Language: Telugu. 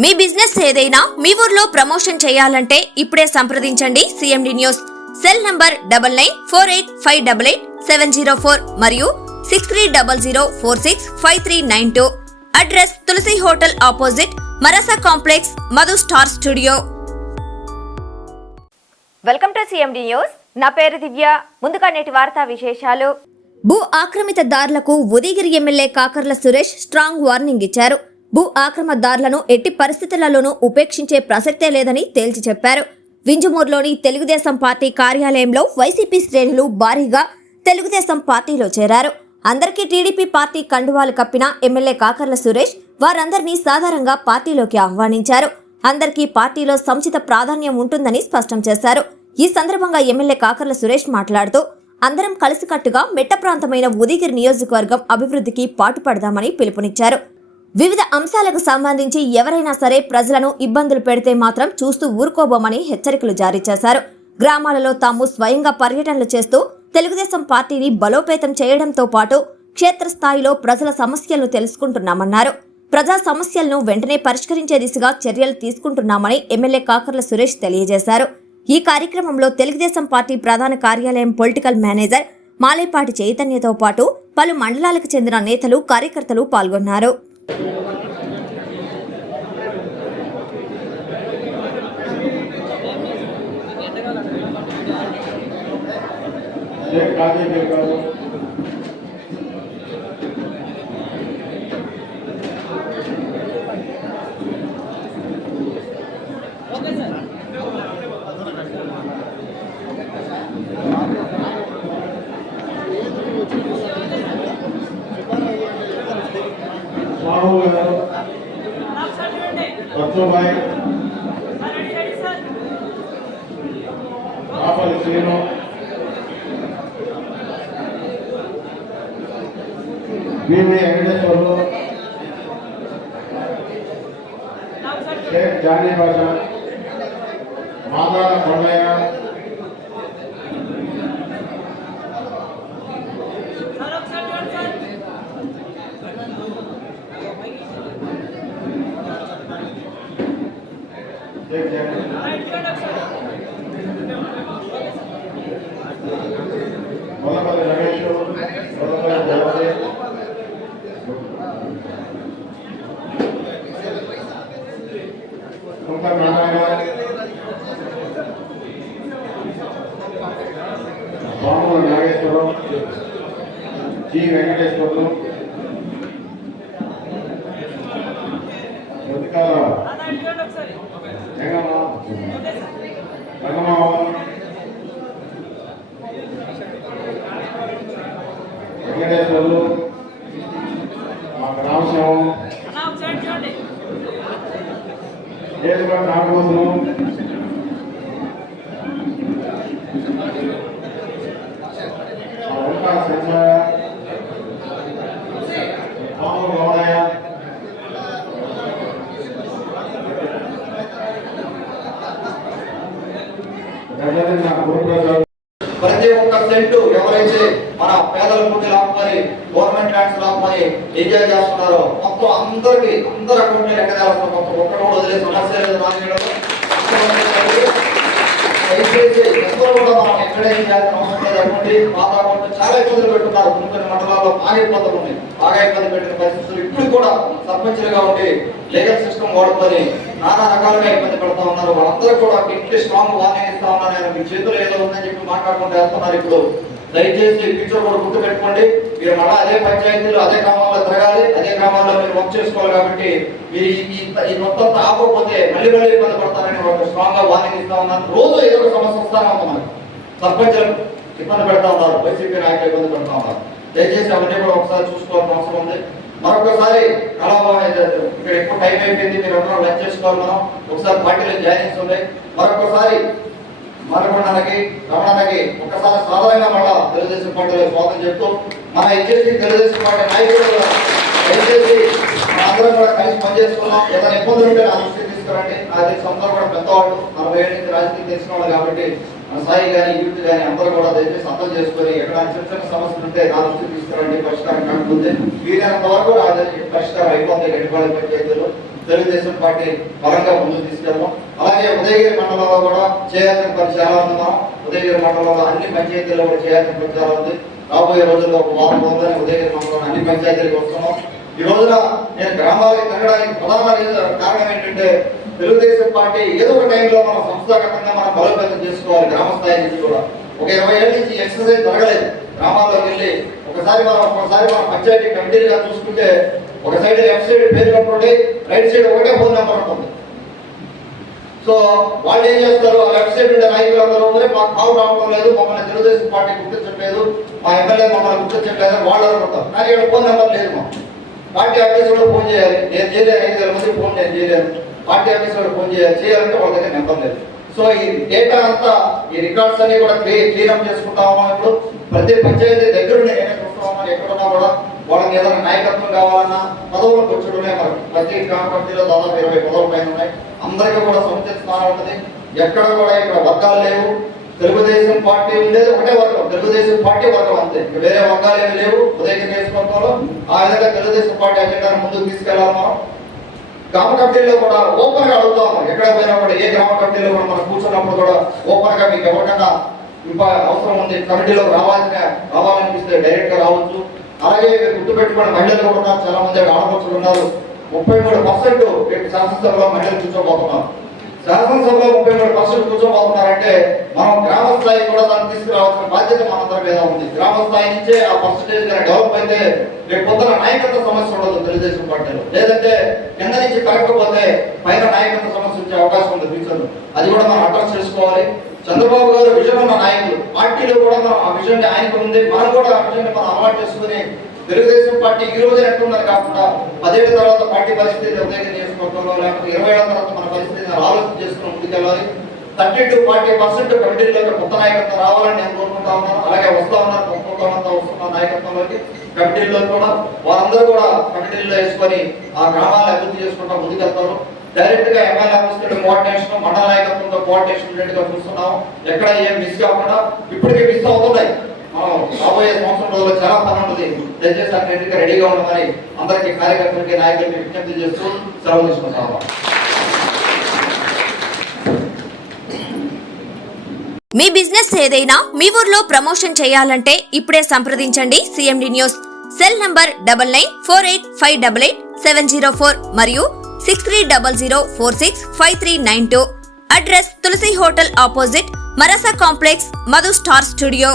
మీ బిజినెస్ ఏదైనా మీ ఊర్లో ప్రమోషన్ చేయాలంటే ఇప్పుడే సంప్రదించండి సిఎండి న్యూస్. సెల్ నంబర్ 9948588704 మరియు 6300465392. Address Tulasi hotel opposite Marasa complex, Madhu star studio. Welcome to CMD news. నా పేరు దివ్య. ముందుగా నేటి వార్తా విశేషాలు. భూ ఆక్రమితదారులకు Udayagiri MLA Kakarla Suresh strong warning ఇచ్చారు. భూ ఆక్రమణదారులను ఎట్టి పరిస్థితులలోనూ ఉపేక్షించే ప్రసక్తే లేదని తేల్చి చెప్పారు. వింజమూరులోని తెలుగుదేశం పార్టీ కార్యాలయంలో వైసీపీ శ్రేణులు భారీగా తెలుగుదేశం పార్టీలో చేరారు. అందరికీ టీడీపీ పార్టీ కండువాలు కప్పిన ఎమ్మెల్యే కాకర్ల సురేష్ వారందరినీ సాధారణంగా పార్టీలోకి ఆహ్వానించారు. అందరికీ పార్టీలో సముచిత ప్రాధాన్యం ఉంటుందని స్పష్టం చేశారు. ఈ సందర్భంగా ఎమ్మెల్యే కాకర్ల సురేష్ మాట్లాడుతూ అందరం కలిసికట్టుగా మెట్ట ప్రాంతమైన ఉదయగిరి నియోజకవర్గం అభివృద్ధికి పాటుపడదామని పిలుపునిచ్చారు. వివిధ అంశాలకు సంబంధించి ఎవరైనా సరే ప్రజలను ఇబ్బందులు పెడితే మాత్రం చూస్తూ ఊరుకోబోమని హెచ్చరికలు జారీ చేశారు. గ్రామాలలో తాము స్వయంగా పర్యటనలు చేస్తూ తెలుగుదేశం పార్టీని బలోపేతం చేయడంతో పాటు క్షేత్రస్థాయిలో ప్రజల సమస్యలను తెలుసుకుంటున్నామన్నారు. ప్రజా సమస్యలను వెంటనే పరిష్కరించే దిశగా చర్యలు తీసుకుంటున్నామని ఎమ్మెల్యే కాకర్ల సురేష్ తెలియజేశారు. ఈ కార్యక్రమంలో తెలుగుదేశం పార్టీ ప్రధాన కార్యాలయం పొలిటికల్ మేనేజర్ మాలేపాటి చైతన్యతో పాటు పలు మండలాలకు చెందిన నేతలు, కార్యకర్తలు పాల్గొన్నారు. జానీ భాష మాదాల కొండయ్య మొలపల్లి రమేష్, మొలపల్లి జగతి, కుంకర్ నారాయణ, స్వాముల నాగేశ్వరం, జి వెంకటేశ్వర్లు, ముదికాల రంగమావన్, వెంకటేశ్వర్లు, రామశివం, ఏడుగొండ నాగభూషణం, వెంకట సంజయ, పాము గౌడయ్య, ప్రతి ఒక్క సెంటు ఎవరైతే మన పేదల నుండి లాక్కుని గవర్నమెంట్ ల్యాండ్స్ లాక్కుని ఎంజాయ్ చేస్తున్నారో మొత్తం అందరి అకౌంట్ లెక్క చేస్తున్నారు. మొత్తం ఒక్కడు వదిలే సమస్య లేదు. దయచేసి ఎక్కడ కూడా మనం ఎక్కడ ఏం చేయాల్సిన అవసరం లేదు. అటువంటి పాత అకౌంట్ చాలా ఇబ్బందులు పెట్టున్నారు. కొన్ని మండలాల్లో బాగా ఇబ్బందులు ఉన్నాయి. బాగా ఇబ్బంది పెట్టిన పరిస్థితులు ఇప్పుడు కూడా సర్పంచులుగా ఉండి లీగల్ సిస్టమ్ వాడుకొని నానా రకాలుగా ఇబ్బంది పెడతా ఉన్నారు. వాళ్ళందరూ కూడా ఇంటి స్ట్రాంగ్ వార్నింగ్ ఇస్తా ఉన్నారు. నేను మీ చేతులు ఏదో ఉందని చెప్పి మాట్లాడుకుంటూ వెళ్తున్నారు. ఇప్పుడు దయచేసి ఫ్యూచర్ కూడా గుర్తు పెట్టుకోండి. మీరు మళ్ళీ అదే పంచాయతీలు అదే గ్రామాల్లో తిరగాలి, అదే గ్రామాల్లో మీరు వర్క్ చేసుకోవాలి. కాబట్టి మీరు ఈ మొత్తం ఆపకపోతే మళ్ళీ ఇబ్బంది పడతారని ఒక స్ట్రాంగ్ గా వార్నింగ్ ఇస్తా ఉన్నారు. రోజు ఏదో ఒక సమస్య వస్తానే ఉన్నారు. సర్పంచులు ఇబ్బంది పెడతా ఉన్నారు, వైసీపీ నాయకులు ఇబ్బంది పెడతా ఉన్నారు. దయచేసి అవన్నీ కూడా ఒకసారి చూసుకోవాల్సిన అవసరం ఉంది. మరొకసారి కళాభావం ఇక్కడ ఎక్కువ టైం అయిపోయింది. మీరు అందరూ లంచ్ చేసుకోవాలి. మనం ఒకసారి పార్టీలో జాయినింగ్స్ ఉన్నాయి. మరొకసారి మరొకటి రమణకి ఒక్కసారి సాధారణంగా మళ్ళా తెలుగుదేశం పార్టీలో స్వాగతం చెప్తూ మన ఇచ్చేసి తెలుగుదేశం పార్టీ నాయకులు దయచేసి అందరం కూడా కలిసి పనిచేసుకున్నాం. ఏదైనా ఇబ్బందులు ఉంటే నా దృష్టికి తీసుకురండి. అది సంవత్సరం కూడా పెద్దవాళ్ళు 40 ఏళ్ళ నుంచి రాజకీయం తెలిసిన వాళ్ళు కాబట్టి సాయి కానీ యూత్ కానీ అందరూ కూడా దయచేసి అర్థం చేసుకొని ఎక్కడ చిన్న చిన్న సమస్యలు ఉంటే నా దృష్టికి తీసుకురండి. పరిష్కారం కాకపోతే వీలైనంత వరకు పరిష్కారం అయిపోతాయి. గడిపాలి పంచాయతీలు తెలుగుదేశం పార్టీ బలంగా ముందుకు తీసుకెళ్తాం. అలాగే ఉదయగిరి మండలంలో కూడా చేయాల్సిన పని చాలా ఉంది. మనం ఉదయగిరి మండలంలో అన్ని పంచాయతీల్లో కూడా చేయాల్సిన పని చాలా ఉంది. రాబోయే రోజుల్లో ఒక వారం రోజుల్లోనే ఉదయగిరి మండలంలో అన్ని పంచాయతీలకు వస్తున్నాం. ఈ రోజున నేను గ్రామాలకు తిరగడానికి ప్రధాన కారణం ఏంటంటే తెలుగుదేశం పార్టీ ఏదో ఒక టైంలో మనం సంస్థాగతంగా మనం బలోపేతం చేసుకోవాలి. గ్రామ స్థాయి నుంచి కూడా ఒక 20 ఏళ్ళ నుంచి ఎక్సర్సైజ్ జరగలేదు. గ్రామాల్లోకి వెళ్ళి ఒకసారి మనం పంచాయతీ కమిటీలుగా చూసుకుంటే ఒక సైడ్ లెఫ్ట్ సైడ్ పేరు ఉంటుంది, రైట్ సైడ్ ఒకటే ఫోన్ నెంబర్ ఉంటుంది. సో వాళ్ళు ఏం చేస్తారు, ఆ లెఫ్ట్ సైడ్ ఉండే నాయకులందరూ మాకు కాల్ రావడం లేదు, మమ్మల్ని తెలుగుదేశం పార్టీ గుర్తించట్లేదు, మా ఎమ్మెల్యే మమ్మల్ని గుర్తించట్లేదు అని వాళ్ళు అనుకుంటారు. కానీ ఇక్కడ ఫోన్ నెంబర్ లేదు. మా పార్టీ ఆఫీస్ కూడా ఫోన్ చేయాలి. నేను చేయలేదు, 5,000 మంది ఫోన్ నేను చేయలేదు. పార్టీ ఆఫీస్ కూడా ఫోన్ చేయాలంటే వాళ్ళ దగ్గర నెంబర్ లేదు. సో ఈ డేటా అంతా, ఈ రికార్డ్స్ అన్ని కూడా క్లీనప్ చేసుకుంటామో. ఇప్పుడు ప్రతి పంచాయతీ దగ్గర నేనే చూస్తామని ఎక్కడున్నా కూడా వాళ్ళకి ఏదైనా నాయకత్వం కావాలన్నా పదవులు కూర్చోడమే. మరి ప్రతి గ్రామ కమిటీలో దాదాపు 20 పదవుల పైన ఉన్నాయి. అందరికీ కూడా సముచిత స్థానం ఉంటుంది. ఎక్కడ కూడా ఇక్కడ వర్గాలు లేవు. తెలుగుదేశం పార్టీ ఉండేది ఒకటే వర్గం, తెలుగుదేశం పార్టీ వర్గం అంతే. వేరే వర్గాలు ఏమి లేవు ఉదయగిరి నియోజకవర్గంలో. ఆ విధంగా తెలుగుదేశం పార్టీ అజెండాను ముందుకు తీసుకెళ్లాలి. మనం గ్రామ కమిటీలో కూడా ఓపెన్ గా అడుగుతాము. ఎక్కడ పోయినా కూడా ఏ గ్రామ కమిటీలో కూడా మనం కూర్చున్నప్పుడు కూడా ఓపెన్ గా మీకు ఎవరికైనా ఇంకా అవసరం ఉంది, కమిటీలో రావాలనిపిస్తే డైరెక్ట్ గా రావచ్చు. అలాగే మీరు గుర్తుపెట్టుకుని మహిళలు కూడా ఉన్నారు, చాలా మంది ఆడపడుచులు ఉన్నారు. 33% శాసనసభలో మహిళలు కూర్చోబోతున్నారు. శాసనసభలో 33% కూర్చోబోతున్నారంటే మనం గ్రామ స్థాయి కూడా దాన్ని తీసుకురావాల్సిన బాధ్యత మనందరి మీద ఉంది. గ్రామ స్థాయి నుంచే ఆ పర్సంటేజ్ డెవలప్ అయితే రేపు పొద్దున నాయకత్వ సమస్య ఉండదు తెలుగుదేశం పార్టీలో. లేదంటే కింద నుంచి కలగకపోతే పైన నాయకత్వ సమస్య వచ్చే అవకాశం ఉంది ఫ్యూచర్. అది కూడా మనం అడ్రస్ చేసుకోవాలి. చంద్రబాబు గారు విజన్ ఉన్న నాయకులు, పార్టీలో కూడా మనం ఆ విజన్ ఆయనకు ఉంది. మనం కూడా ఆ విజన్ మనం అలవాటు చేసుకుని తెలుగుదేశం పార్టీ ఈ రోజు ఎట్లున్నది కాకుండా 10 ఏళ్ల తర్వాత పార్టీ పరిస్థితి ఉదయగిరి నియోజకవర్గంలో లేకపోతే 20 ఏళ్ల తర్వాత మన పరిస్థితిని ఆలోచన చేసుకుని ముందుకెళ్ళాలి. 30-40% కమిటీల్లోకి కొత్త నాయకత్వం రావాలని నేను కోరుకుంటా ఉన్నాను. అలాగే వస్తా వస్తున్న నాయకత్వంలోకి కమిటీల్లో కూడా వారందరూ కూడా కమిటీల్లో వేసుకొని ఆ గ్రామాలను అభివృద్ధి చేసుకుంటా ముందుకెళ్తారు. డైరెక్ట్ గా ఎమ్మెల్యే ఆఫీసులో కోఆర్డినేషన్, మండల నాయకత్వంతో కోఆర్డినేషన్ ఉండేట్టుగా చూస్తున్నాం. ఎక్కడ ఏం మిస్ కాకుండా ఇప్పటికే మిస్ అవుతున్నాయి. మనం రాబోయే సంవత్సరం రోజుల్లో చాలా పని ఉంటుంది. దయచేసి అన్నింటిగా రెడీగా ఉండమని అందరికీ కార్యకర్తలకి నాయకులకి విజ్ఞప్తి చేస్తూ సెలవు తీసుకుంటాము. మీ బిజినెస్ ఏదైనా మీ ఊర్లో ప్రమోషన్ చేయాలంటే ఇప్పుడే సంప్రదించండి CMD న్యూస్. సెల్ నంబర్ 9948588704 మరియు 6300465392. Address Tulasi hotel opposite Marasa complex, Madhu star studio.